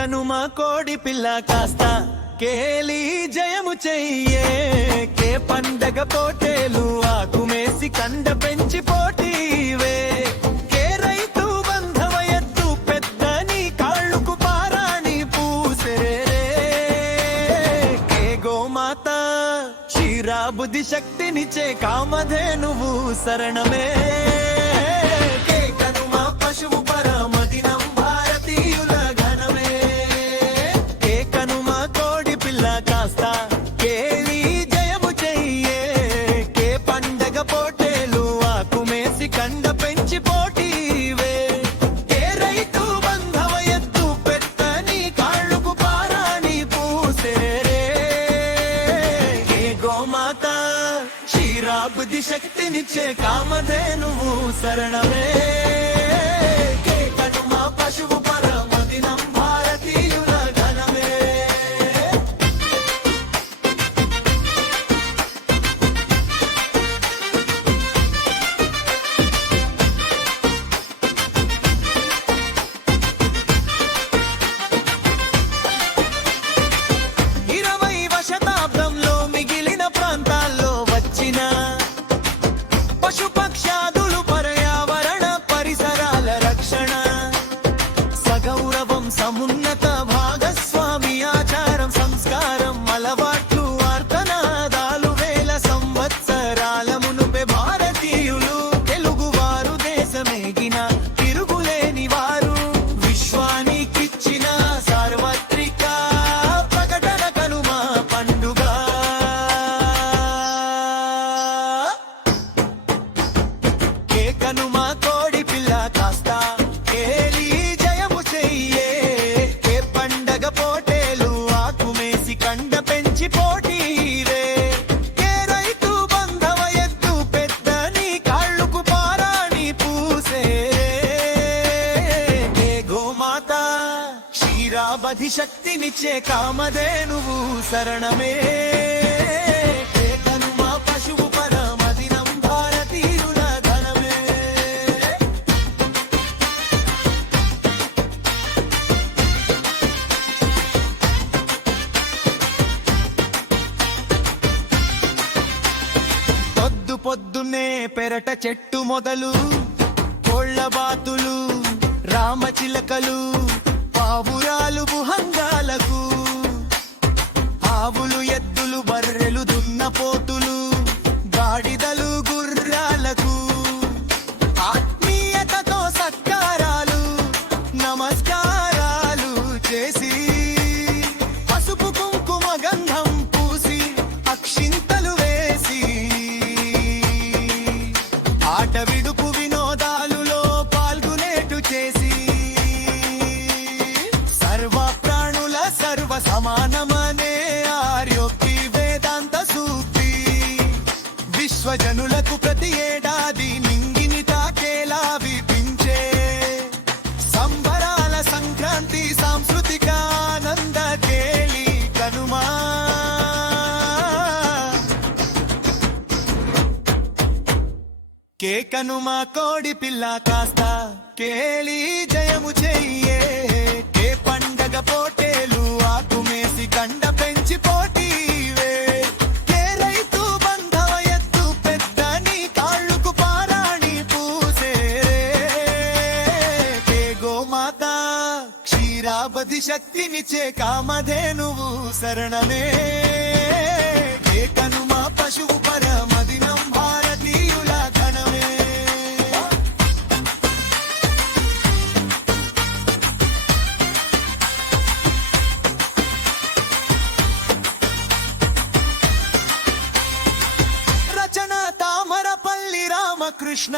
కనుమ కోడి పిల్ల కాస్త కేలి జయము చెయ్యే కే పండగ పోటేలు ఆకుమేసి కండ పెంచి పోటీవే కే రైతు బంధవ ఎత్తు పెద్దని కాళ్ళుకు పారాణి పూసేరే కే గోమాత క్షీరా బుద్ధి శక్తినిచ్చే కామధేనువు శరణమే కే కనుమ పశువు పరమదినం భారతీయుల ఘనమే కే కనుమ కోడి పిల్ల కాస్త కేలి జయము చెయ్యే కే పండగ పోటేలు ఆకుమేసి కండ పెంచి పోటీవే కే రైతు బంధవ ఎత్తు పెట్టని కాళ్ళుకు పారాణి పూసేరే కే గోమాత క్షీరాబుద్ధి శక్తినిచ్చే కామధేనువు శరణమే కే కనుమ పశువు పరమదినం భారతీయుల ఘనమే శతాబ్దంలో మిగిలిన ప్రాంతాల్లో వచ్చిన పశుపక్షాదులు పర్యావరణ పరిసరాల రక్షణ సగౌరవం సమున్నత భాగస్వామి ఆచారం సంస్కారం అలవాట్లు ఆర్తనాదాలు వేల సంవత్సరాల మునుపే భారతీయులు తెలుగువారు దేశమేగిన తిరుగులేని వారు విశ్వానికిచ్చిన సార్వత్రిక ప్రకటన కనుమ పండుగ కే కనుమ కోడి పిల్ల కాస్త కేలి జయము చెయ్యే కే పండగ పోటేలు ఆకుమేసి కండ పెంచి పోటీరే కే రైతు బంధవ ఎత్తు పెద్దని కాళ్ళుకు పారాణి పూసేరే కే గోమాత క్షీరాబధి శక్తినిచ్చే కామధేనువు శరణమే కే కనుమ పశువు పరమదినం భారతీయుల ఘనమే పొద్దు పొద్దున్నే పెరట చెట్టు మొదలు కోళ్ళ బాతులు రామచిలకలు పావురాలు భుహంగాలకు ఆవులు ఎద్దులు బర్రెలు దున్నపోతులు గాడిదలు గుర్రాలకు ఆత్మీయతతో సత్కారాలు నమస్కారాలు చేసి పసుపు కుంకుమ గంధం పూసి అక్షింతలు వేసి ఆట విడుపు వినోదాలులో పాల్గొనేటు చేసి సర్వ ప్రాణుల సర్వ సమానమనే ఆర్యోక్తి వేదాంత సూక్తి విశ్వజనులకు ప్రతి ఏడాది నింగిని తాకేలా విపించే సంబరాల సంక్రాంతి సాంస్కృతిక ఆనంద కేలి కనుమా కే కనుమ కోడి పిల్ల కాస్త కేలి జయము చెయ్యే కే పండగ పోటేలు ఆకుమేసి కండ పెంచి పోటీవే కే రైతు బంధవ ఎత్తు పెద్దని కాళ్ళుకు పారాణి పూసేరే కే గోమాత క్షీరాబధి శక్తినిచ్చే కామధేనువు శరణమే కే కనుమ పశువు పరమదినం భారతీయుల ఘనమే రచన తామరపల్లి రామకృష్ణ